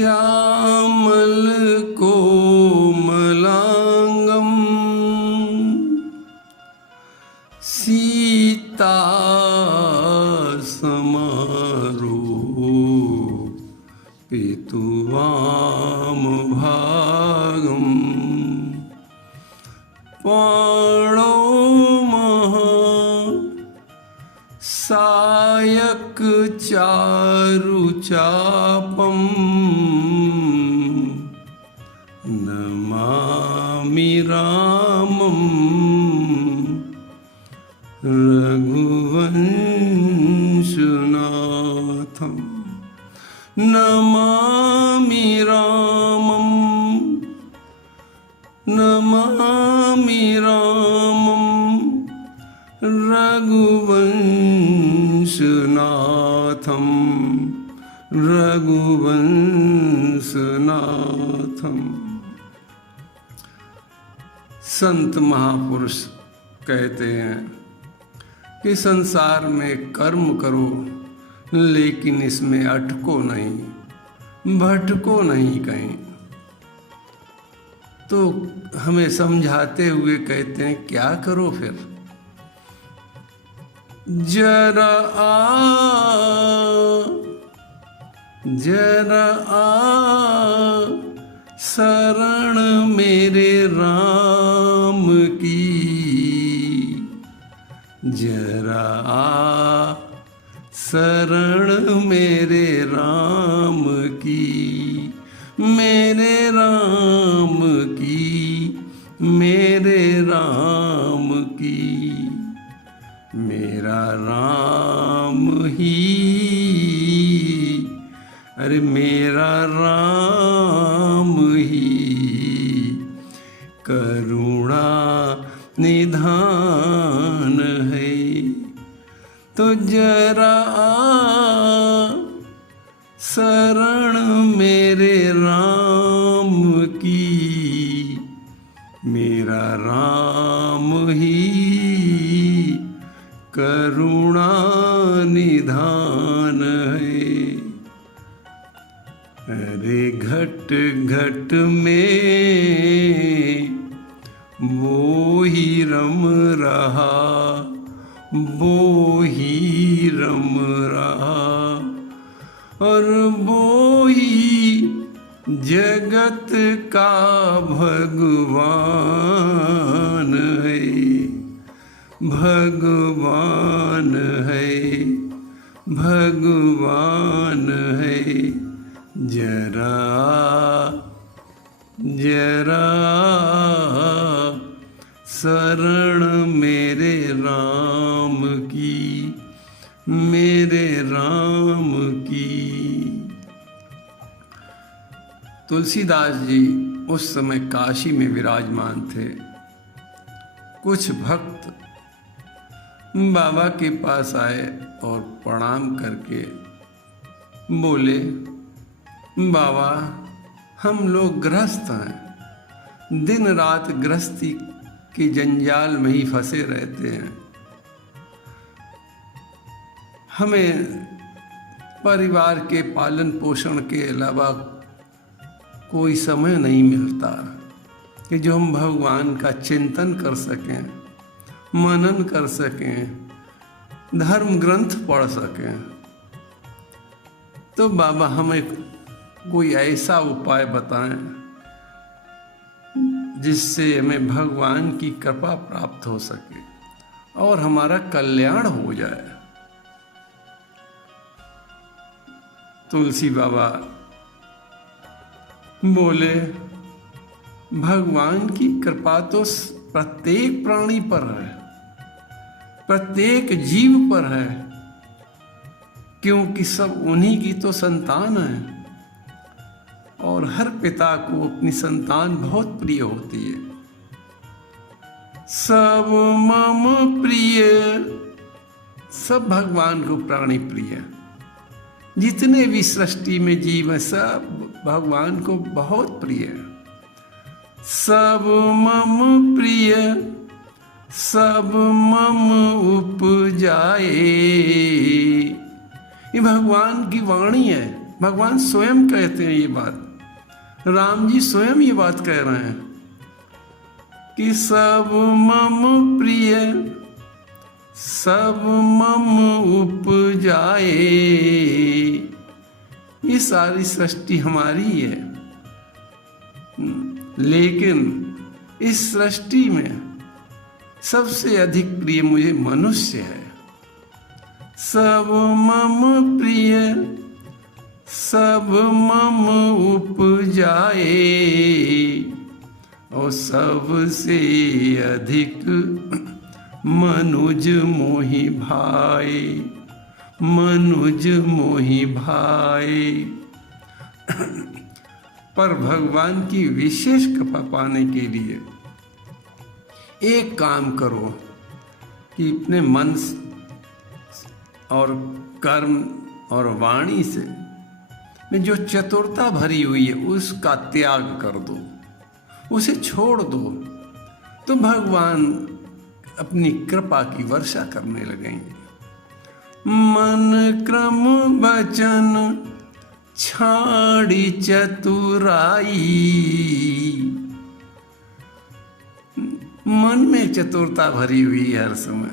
श्यामल कोमलांगम सीता समारोपितुवाम भागम पाणौ महा सायक चारुचापम नमामि रामं रघुवंशनाथं नमामि रामं नमामि रामं रघुवंशनाथं रघुवंशनाथम। संत महापुरुष कहते हैं कि संसार में कर्म करो लेकिन इसमें अटको नहीं, भटको नहीं कहीं। तो हमें समझाते हुए कहते हैं क्या करो फिर? जरा आ शरण मेरे राम की, जरा आ शरण मेरे राम की, मेरे राम की, मेरे राम की। मेरा राम ही, अरे मेरा राम ही करुणा निधान है। तो जरा शरण मेरे राम की, मेरा राम ही करुणा निधान है। अरे घट घट में वो ही रम रहा, वो ही रम रहा, और वो ही जगत का भगवान है, भगवान है, भगवान है। जरा जरा शरण मेरे राम की, मेरे राम की। तुलसीदास जी उस समय काशी में विराजमान थे। कुछ भक्त बाबा के पास आए और प्रणाम करके बोले, बाबा हम लोग गृहस्थ हैं, दिन रात गृहस्थी के जंजाल में ही फंसे रहते हैं, हमें परिवार के पालन पोषण के अलावा कोई समय नहीं मिलता कि जो हम भगवान का चिंतन कर सकें, मनन कर सकें, धर्म ग्रंथ पढ़ सकें। तो बाबा हमें कोई ऐसा उपाय बताएं जिससे हमें भगवान की कृपा प्राप्त हो सके और हमारा कल्याण हो जाए। तुलसी बाबा बोले, भगवान की कृपा तो प्रत्येक प्राणी पर है, प्रत्येक जीव पर है, क्योंकि सब उन्हीं की तो संतान है और हर पिता को अपनी संतान बहुत प्रिय होती है। सब मम प्रिय, सब भगवान को प्राणी प्रिय, जितने भी सृष्टि में जीव है सब भगवान को बहुत प्रिय है। सब मम प्रिय सब मम उपजाए, ये भगवान की वाणी है। भगवान स्वयं कहते हैं ये बात, राम जी स्वयं ये बात कह रहे हैं कि सब मम प्रिय सब मम उपजाए। ये सारी सृष्टि हमारी है, लेकिन इस सृष्टि में सबसे अधिक प्रिय मुझे मनुष्य है। सब मम प्रिय सब मम उपजाए, और सबसे अधिक मनुज मोहि भाई, मनुज मोहि भाई। पर भगवान की विशेष कृपा पाने के लिए एक काम करो कि अपने मन और कर्म और वाणी से में जो चतुरता भरी हुई है उसका त्याग कर दो, उसे छोड़ दो, तो भगवान अपनी कृपा की वर्षा करने लगेंगे। मन क्रम वचन छाड़ी चतुराई। मन में चतुरता भरी हुई है हर समय,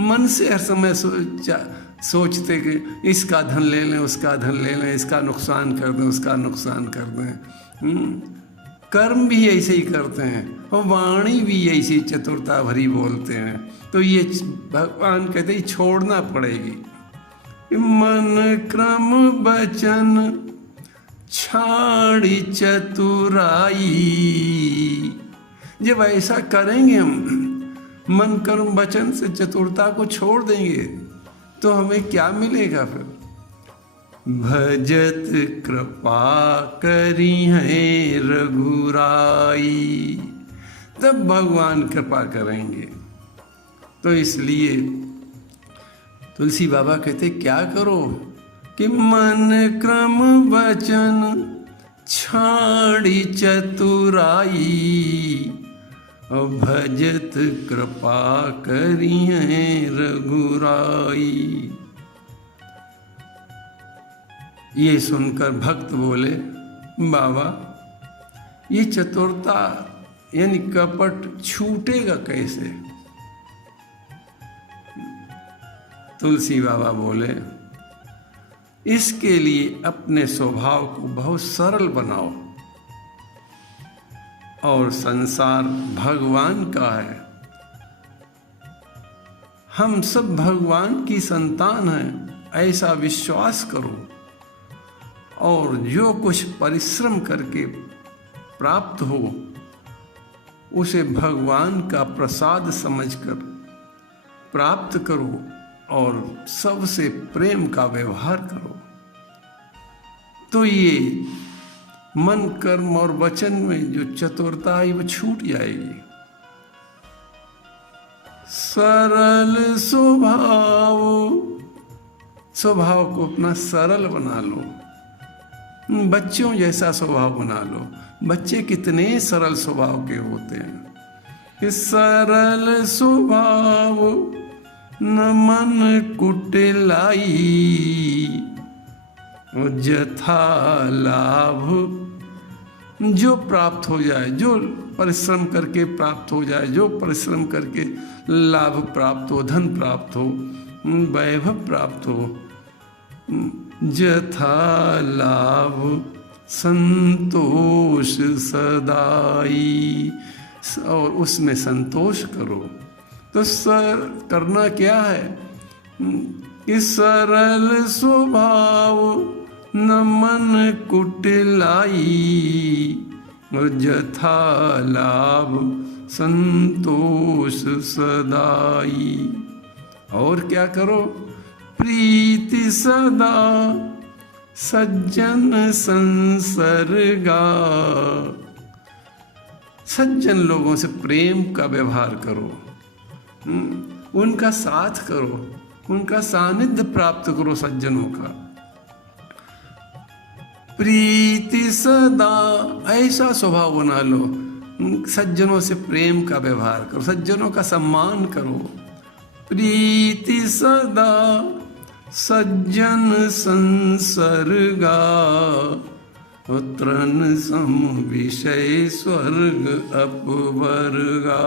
मन से हर समय सोचते कि इसका धन ले लें, उसका धन ले लें, इसका नुकसान कर दें, उसका नुकसान कर दें। कर्म भी ऐसे ही करते हैं और वाणी भी ऐसी चतुरता भरी बोलते हैं। तो ये भगवान कहते हैं छोड़ना पड़ेगी। मन क्रम वचन छाड़ी चतुराई। जब ऐसा करेंगे हम, मन कर्म वचन से चतुरता को छोड़ देंगे, तो हमें क्या मिलेगा फिर? भजत कृपा करी है रघुराई, तब भगवान कृपा करेंगे। तो इसलिए तुलसी बाबा कहते क्या करो कि मन क्रम वचन छाड़ी चतुराई, और भजत कृपा करी है रघुराई। ये सुनकर भक्त बोले बाबा ये चतुरता यानी कपट छूटेगा कैसे? तुलसी बाबा बोले इसके लिए अपने स्वभाव को बहुत सरल बनाओ, और संसार भगवान का है, हम सब भगवान की संतान हैं, ऐसा विश्वास करो। और जो कुछ परिश्रम करके प्राप्त हो उसे भगवान का प्रसाद समझकर प्राप्त करो, और सबसे प्रेम का व्यवहार करो। तो ये मन कर्म और वचन में जो चतुरता है वो छूट जाएगी। सरल स्वभाव को अपना सरल बना लो, बच्चों जैसा स्वभाव बना लो। बच्चे कितने सरल स्वभाव के होते हैं कि सरल स्वभाव न मन कुटिलाई, जथा लाभ जो प्राप्त हो जाए, जो परिश्रम करके प्राप्त हो जाए, जो परिश्रम करके लाभ प्राप्त हो, धन प्राप्त हो, वैभव प्राप्त हो, जथा लाभ संतोष सदाई, और उसमें संतोष करो। तो करना क्या है कि सरल स्वभाव न मन कुटिलाई, जथा लाभ संतोष सदाई। और क्या करो? प्रीति सदा सज्जन संसर्गा, सज्जन लोगों से प्रेम का व्यवहार करो, उनका साथ करो, उनका सानिध्य प्राप्त करो सज्जनों का। प्रीति सदा ऐसा स्वभाव बना लो, सज्जनों से प्रेम का व्यवहार करो, सज्जनों का सम्मान करो। प्रीति सदा सज्जन संसर्गा, तृण सम विषय स्वर्ग अपवर्गा।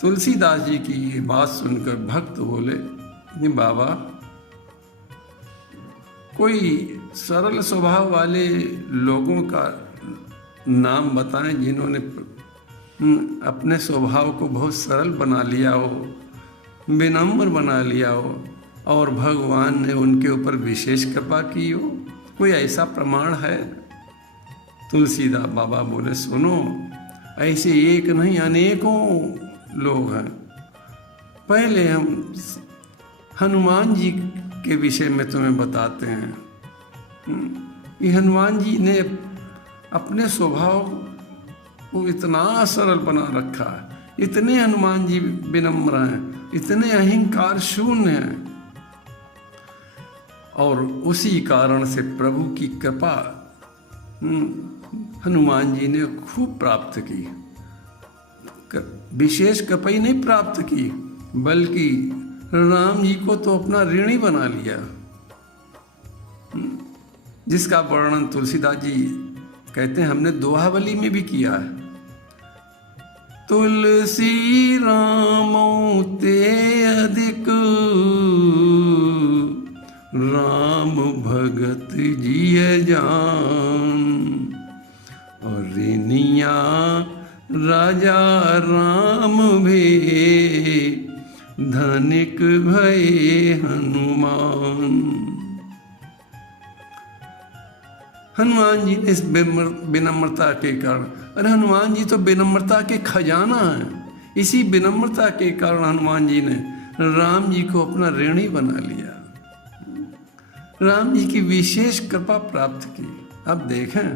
तुलसीदास जी की ये बात सुनकर भक्त बोले, नहीं बाबा, कोई सरल स्वभाव वाले लोगों का नाम बताएं जिन्होंने अपने स्वभाव को बहुत सरल बना लिया हो, विनम्र बना लिया हो और भगवान ने उनके ऊपर विशेष कृपा की हो। कोई ऐसा प्रमाण है? तुलसीदास बाबा बोले, सुनो, ऐसे एक नहीं अनेकों लोग हैं। पहले हम हनुमान जी के विषय में तुम्हें बताते हैं कि हनुमान जी ने अपने स्वभाव को इतना सरल बना रखा है। इतने हनुमान जी विनम्र हैं, इतने अहंकार शून्य हैं, और उसी कारण से प्रभु की कृपा हनुमान जी ने खूब प्राप्त की। विशेष कृपा ही नहीं प्राप्त की, बल्कि राम जी को तो अपना ऋणी बना लिया, जिसका वर्णन तुलसीदास जी कहते हैं हमने दोहावली में भी किया है। तुलसी रामों ते अधिक, राम भगत जिय जान, और ऋणिया राजा राम भे, धनिक भये हनुमान। हनुमान जी इस विनम्रता के कारण, अरे हनुमान जी तो विनम्रता के खजाना हैं, इसी विनम्रता के कारण हनुमान जी ने राम जी को अपना ऋणी बना लिया, राम जी की विशेष कृपा प्राप्त की। अब देखें,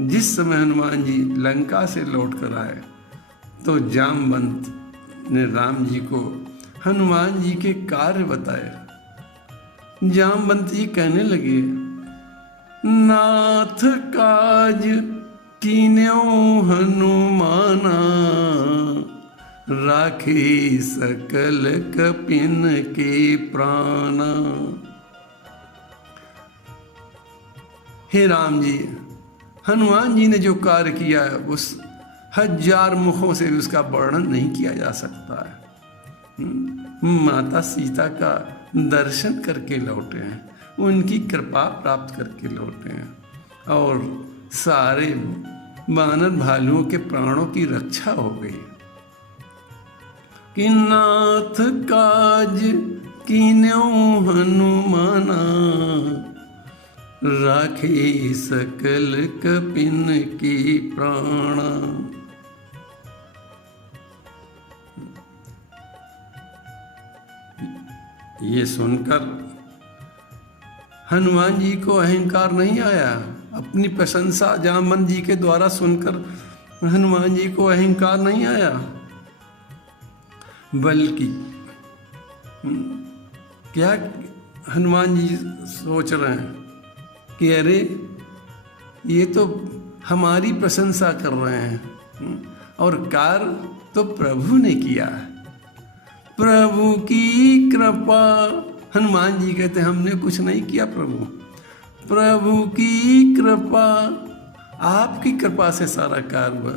जिस समय हनुमान जी लंका से लौट कर आए तो जामवंत ने राम जी को हनुमान जी के कार्य बताए। जामवंत जी कहने लगे, नाथ काज कीन्यो हनुमाना, राखे सकल कपिन के प्राणा। हे राम जी, हनुमान जी ने जो कार्य किया है उस 1000 मुखों से उसका वर्णन नहीं किया जा सकता है। माता सीता का दर्शन करके लौटे हैं, उनकी कृपा प्राप्त करके लौटे हैं, और सारे वानर भालुओं के प्राणों की रक्षा हो गई। कि नाथ काज कीन्यो हनुमाना, राखे सकल कपिन की प्राणा। ये सुनकर हनुमान जी को अहंकार नहीं आया। अपनी प्रशंसा जामवंत जी के द्वारा सुनकर हनुमान जी को अहंकार नहीं आया, बल्कि क्या हनुमान जी सोच रहे हैं कि अरे ये तो हमारी प्रशंसा कर रहे हैं, और कार्य तो प्रभु ने किया है, प्रभु की कृपा। हनुमान जी कहते हैं हमने कुछ नहीं किया प्रभु, प्रभु की कृपा, आपकी कृपा से सारा कार्य हुआ।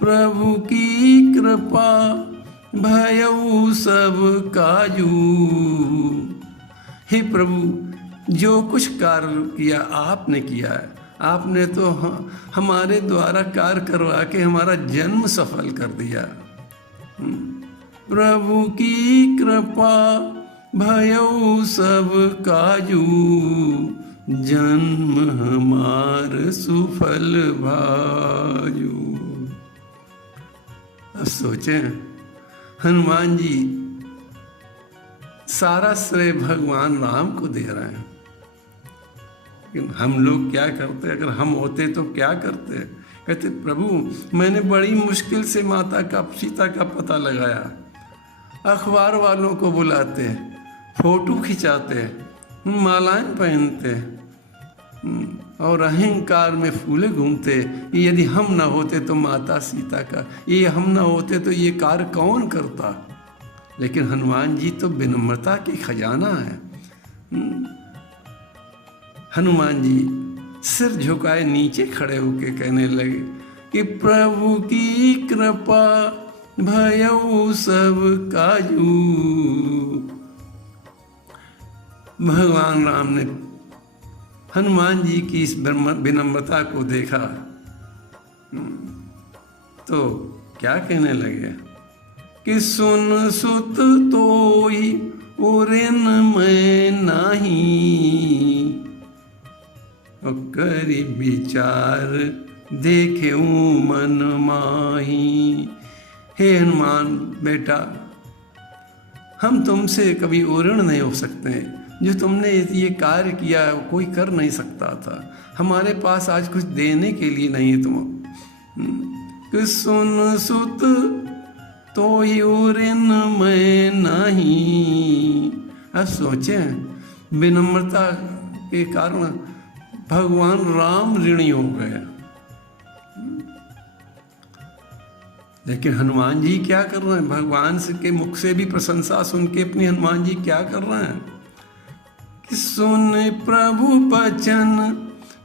प्रभु की कृपा भयउ सब काजू। हे प्रभु, जो कुछ कार्य किया आपने किया है, आपने तो हमारे द्वारा कार्य करवा के हमारा जन्म सफल कर दिया। प्रभु की कृपा भयउ सब काजू, जन्म हमार सुफल भाजू। अब सोचें, हनुमान जी सारा श्रेय भगवान राम को दे रहे हैं, लेकिन हम लोग क्या करते? अगर हम होते तो क्या करते? कहते प्रभु मैंने बड़ी मुश्किल से माता का सीता का पता लगाया, अखबार वालों को बुलाते, फोटो खिंचाते, मालाएं पहनते और अहंकार में फूले घूमते। यदि हम ना होते तो माता सीता का, ये हम ना होते तो ये कार्य कौन करता? लेकिन हनुमान जी तो विनम्रता की खजाना है। हनुमान जी सिर झुकाए नीचे खड़े होके कहने लगे कि प्रभु की कृपा भयउ सब काजू। भगवान राम ने हनुमान जी की इस विनम्रता को देखा तो क्या कहने लगे कि सुन सुत तोई उरेन मैं नाही, और करी विचार देखे मन माही। हे हनुमान बेटा, हम तुमसे कभी उऋण नहीं हो सकते। जो तुमने ये कार्य किया है वो कोई कर नहीं सकता था। हमारे पास आज कुछ देने के लिए नहीं है तुम। कि सुन सुत तो उऋण मैं नहीं। अब सोचें, विनम्रता के कारण भगवान राम ऋणी हो गए। लेकिन हनुमान जी क्या कर रहे हैं? भगवान के मुख से भी प्रशंसा सुन के अपनी हनुमान जी क्या कर रहे हैं कि सुन प्रभु बचन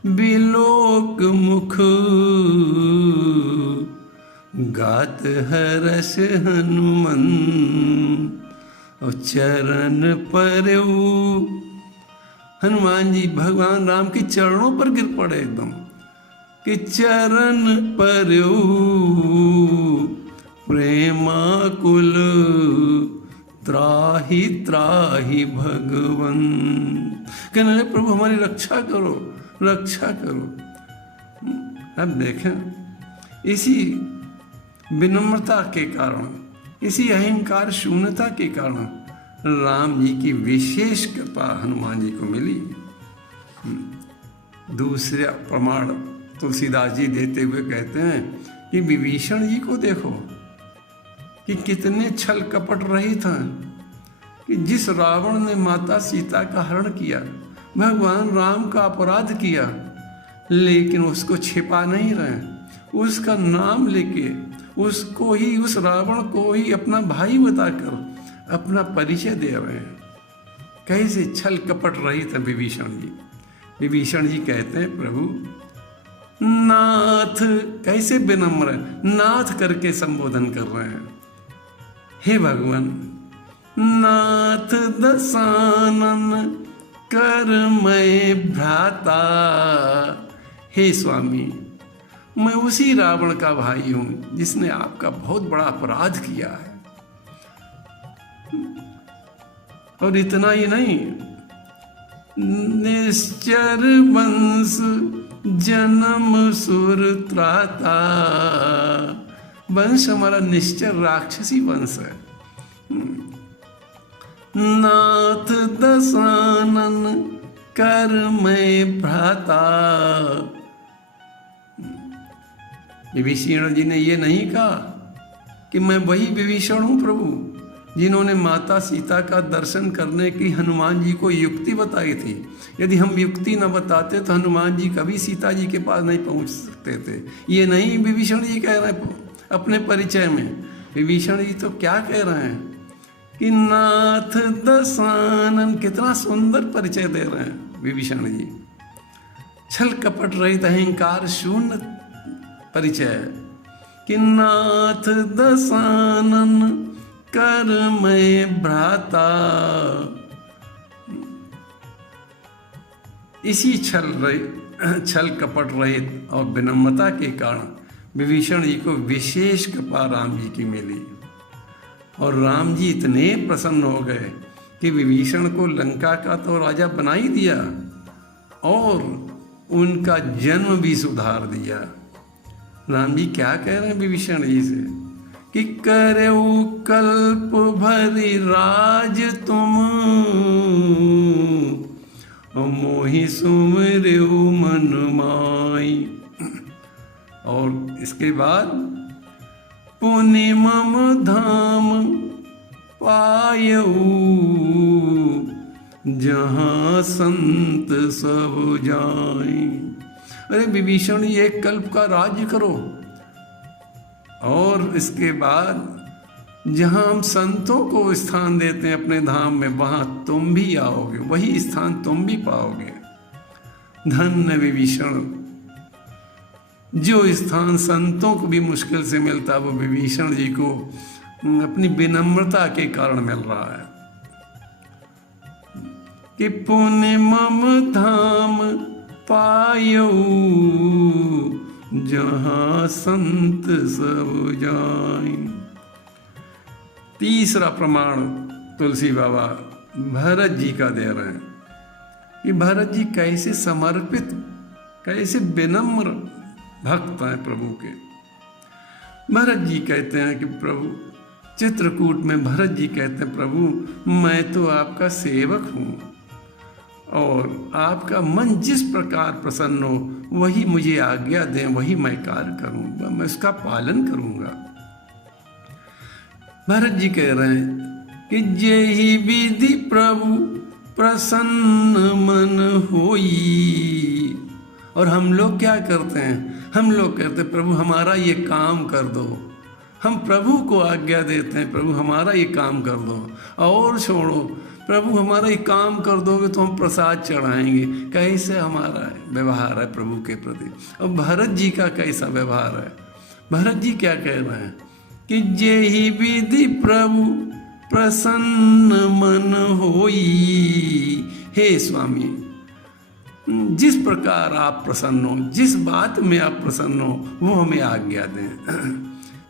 बिलोक मुख, गात हरस हनुमान और चरण परऊ। हनुमान जी भगवान राम के चरणों पर गिर पड़े एकदम कि चरण परऊ प्रेमाकुल त्राहि त्राहि भगवन। कहने लगे प्रभु हमारी रक्षा करो, रक्षा करो। अब देखें, इसी विनम्रता के कारण, इसी अहंकार शून्यता के कारण राम जी की विशेष कृपा हनुमान जी को मिली। दूसरा प्रमाण तुलसीदास जी देते हुए कहते हैं कि विभीषण जी को देखो कि कितने छल कपट रहित हैं, कि जिस रावण ने माता सीता का हरण किया, भगवान राम का अपराध किया, लेकिन उसको छिपा नहीं रहे, उसका नाम लेके उसको ही, उस रावण को ही अपना भाई बताकर अपना परिचय दे रहे हैं। कैसे छल कपट रहित है विभीषण जी। विभीषण जी कहते हैं प्रभु नाथ, कैसे विनम्र नाथ करके संबोधन कर रहे हैं। हे भगवान, नाथ दशानन कर मैं भ्राता। हे स्वामी, मैं उसी रावण का भाई हूं जिसने आपका बहुत बड़ा अपराध किया है। और इतना ही नहीं, निश्चर वंश जन्म सुर त्राता। वंश हमारा निश्चर राक्षसी वंश है। नाथ दशानन कर मैं भ्राता। विभीषण जी ने ये नहीं कहा कि मैं वही विभीषण हूँ प्रभु जिन्होंने माता सीता का दर्शन करने की हनुमान जी को युक्ति बताई थी। यदि हम युक्ति न बताते तो हनुमान जी कभी सीता जी के पास नहीं पहुंच सकते थे। ये नहीं विभीषण जी कह रहे हैं अपने परिचय में। विभीषण जी तो क्या कह रहे हैं कि नाथ दशानन। कितना सुंदर परिचय दे रहे हैं विभीषण जी। छल कपट रहित अहंकार शून्य परिचय कि नाथ दशानन कर मैं भ्राता। इसी छल कपट रहित और विनम्रता के कारण विभीषण जी को विशेष कृपा राम जी की मिली। और राम जी इतने प्रसन्न हो गए कि विभीषण को लंका का तो राजा बना ही दिया और उनका जन्म भी सुधार दिया। राम जी क्या कह रहे हैं विभीषण जी से कि करऊ कल्प भरी राज तुम, मोहि सुमरेऊ मन माई। और इसके बाद पुनि मम धाम पायऊ, जहाँ संत सब जाई। अरे विभीषण एक कल्प का राज्य करो और इसके बाद जहाँ हम संतों को स्थान देते हैं अपने धाम में, वहाँ तुम भी आओगे, वही स्थान तुम भी पाओगे। धन्य विभीषण, जो स्थान संतों को भी मुश्किल से मिलता, वो विभीषण जी को अपनी विनम्रता के कारण मिल रहा है। कि पुण्य मम धाम पायो, जहाँ संत सब जाएं। तीसरा प्रमाण तुलसी बाबा भरत जी का दे रहे हैं कि भरत जी कैसे समर्पित, कैसे विनम्र भक्त हैं प्रभु के। भरत जी कहते हैं कि प्रभु, चित्रकूट में भरत जी कहते हैं, प्रभु मैं तो आपका सेवक हूँ और आपका मन जिस प्रकार प्रसन्न हो वही मुझे आज्ञा दें, वही मैं कार्य करूँगा, मैं उसका पालन करूँगा। भरत जी कह रहे हैं कि जेहि विधि प्रभु प्रसन्न मन होई। और हम लोग क्या करते हैं? हम लोग कहते हैं प्रभु हमारा ये काम कर दो। हम प्रभु को आज्ञा देते हैं, प्रभु हमारा ये काम कर दो, और छोड़ो प्रभु हमारा ये काम कर दोगे तो हम प्रसाद चढ़ाएंगे। कैसे हमारा व्यवहार है प्रभु के प्रति? और भरत जी का कैसा व्यवहार है? भरत जी क्या कह रहे हैं कि जेहि विधि प्रभु प्रसन्न मन होई। हे स्वामी, जिस प्रकार आप प्रसन्न हो, जिस बात में आप प्रसन्न हो, वो हमें आज्ञा दें।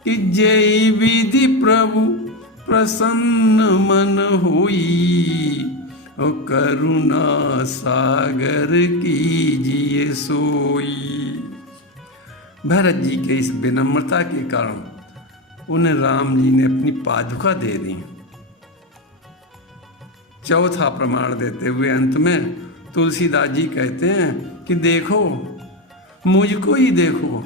कि जेहि विधि प्रभु प्रसन्न मन होई, और करुणा सागर कीजिए सोई। भरत जी के इस विनम्रता के कारण उन्हें राम जी ने अपनी पादुका दे दी। चौथा प्रमाण देते हुए अंत में तुलसीदास जी कहते हैं कि देखो, मुझको ही देखो।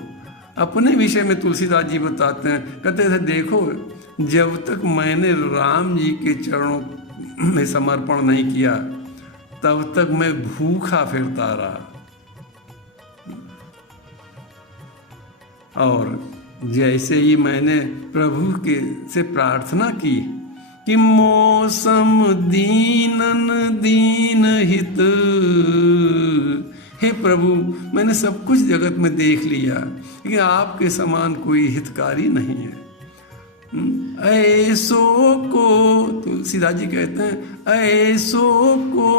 अपने विषय में तुलसीदास जी बताते हैं, कहते थे देखो, जब तक मैंने राम जी के चरणों में समर्पण नहीं किया तब तक मैं भूखा फिरता रहा। और जैसे ही मैंने प्रभु के से प्रार्थना की कि मौसम दीनन दीन हित, हे प्रभु मैंने सब कुछ जगत में देख लिया कि आपके समान कोई हितकारी नहीं है। ऐसो को, तुलसीदास जी कहते हैं, ऐसो को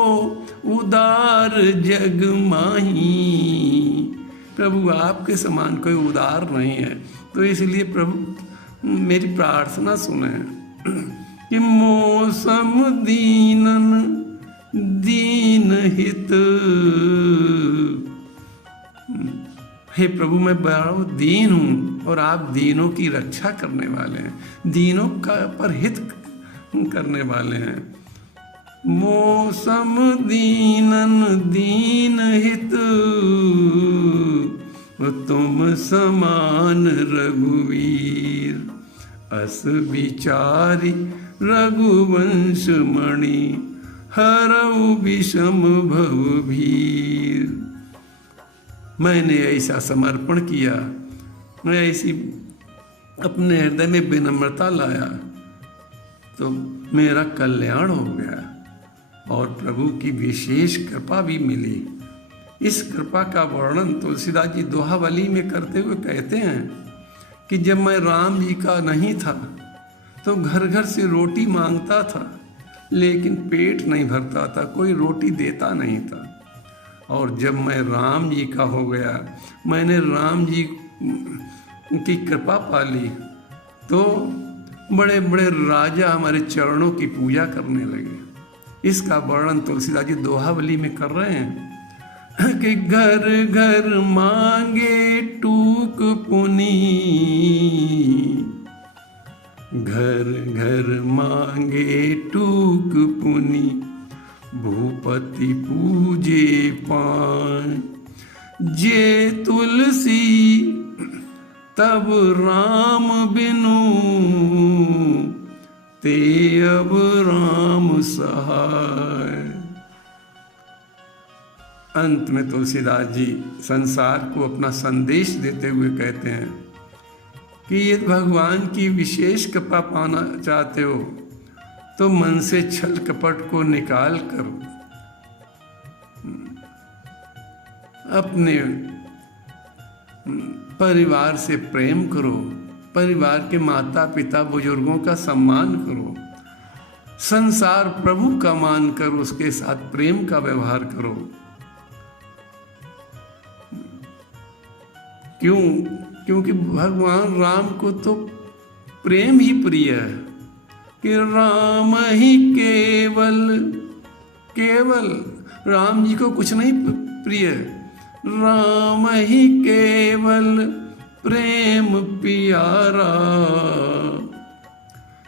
उदार जग माही। प्रभु आपके समान कोई उदार नहीं है, तो इसलिए प्रभु मेरी प्रार्थना सुने कि मौसम दीनन दीन हित। हे प्रभु मैं बड़ा दीन हूँ और आप दीनों की रक्षा करने वाले हैं, दीनों का पर हित करने वाले हैं। मौसम दीनन दीन हित, तुम समान रघुवीर। अस विचारी रघुवंश मणि, हरऊ विषम भव भीर। मैंने ऐसा समर्पण किया, मैं ऐसी अपने हृदय में विनम्रता लाया तो मेरा कल्याण हो गया और प्रभु की विशेष कृपा भी मिली। इस कृपा का वर्णन तुलसीदास जी दोहावली में करते हुए कहते हैं कि जब मैं राम जी का नहीं था तो घर घर से रोटी मांगता था, लेकिन पेट नहीं भरता था, कोई रोटी देता नहीं था। और जब मैं राम जी का हो गया, मैंने राम जी की कृपा पाली, तो बड़े बड़े राजा हमारे चरणों की पूजा करने लगे। इसका वर्णन तुलसीदास जी दोहावली में कर रहे हैं कि घर घर मांगे टूक पुनी, घर घर मांगे टूक पुनी, भूपति पूजे पान। जे तुलसी तब राम बिनु, ते अब राम सहाय। अंत में तुलसीदास जी संसार को अपना संदेश देते हुए कहते हैं कि यदि भगवान की विशेष कृपा पाना चाहते हो तो मन से छल कपट को निकाल कर अपने परिवार से प्रेम करो, परिवार के माता पिता बुजुर्गों का सम्मान करो, संसार प्रभु का मान कर उसके साथ प्रेम का व्यवहार करो। क्यों? क्योंकि भगवान राम को तो प्रेम ही प्रिय है कि राम ही केवल राम जी को कुछ नहीं प्रिय, राम ही केवल प्रेम प्यारा।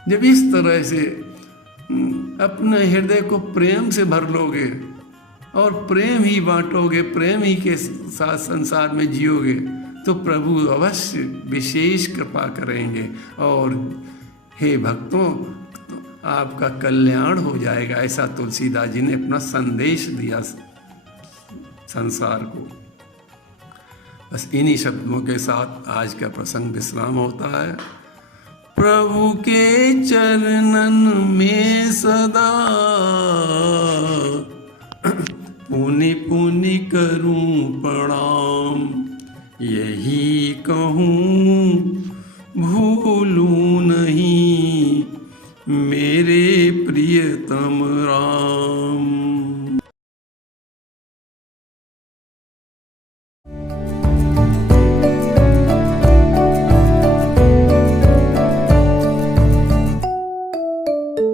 जब इस तरह से अपने हृदय को प्रेम से भर लोगे और प्रेम ही बांटोगे, प्रेम ही के साथ संसार में जियोगे, तो प्रभु अवश्य विशेष कृपा करेंगे और हे भक्तों आपका कल्याण हो जाएगा। ऐसा तुलसीदास जी ने अपना संदेश दिया संसार को। बस इन्हीं शब्दों के साथ आज का प्रसंग विश्राम होता है। प्रभु के चरणन में सदा पुनि पुनि करूं प्रणाम, यही कहूँ भूलूं नहीं मेरे प्रियतम राम।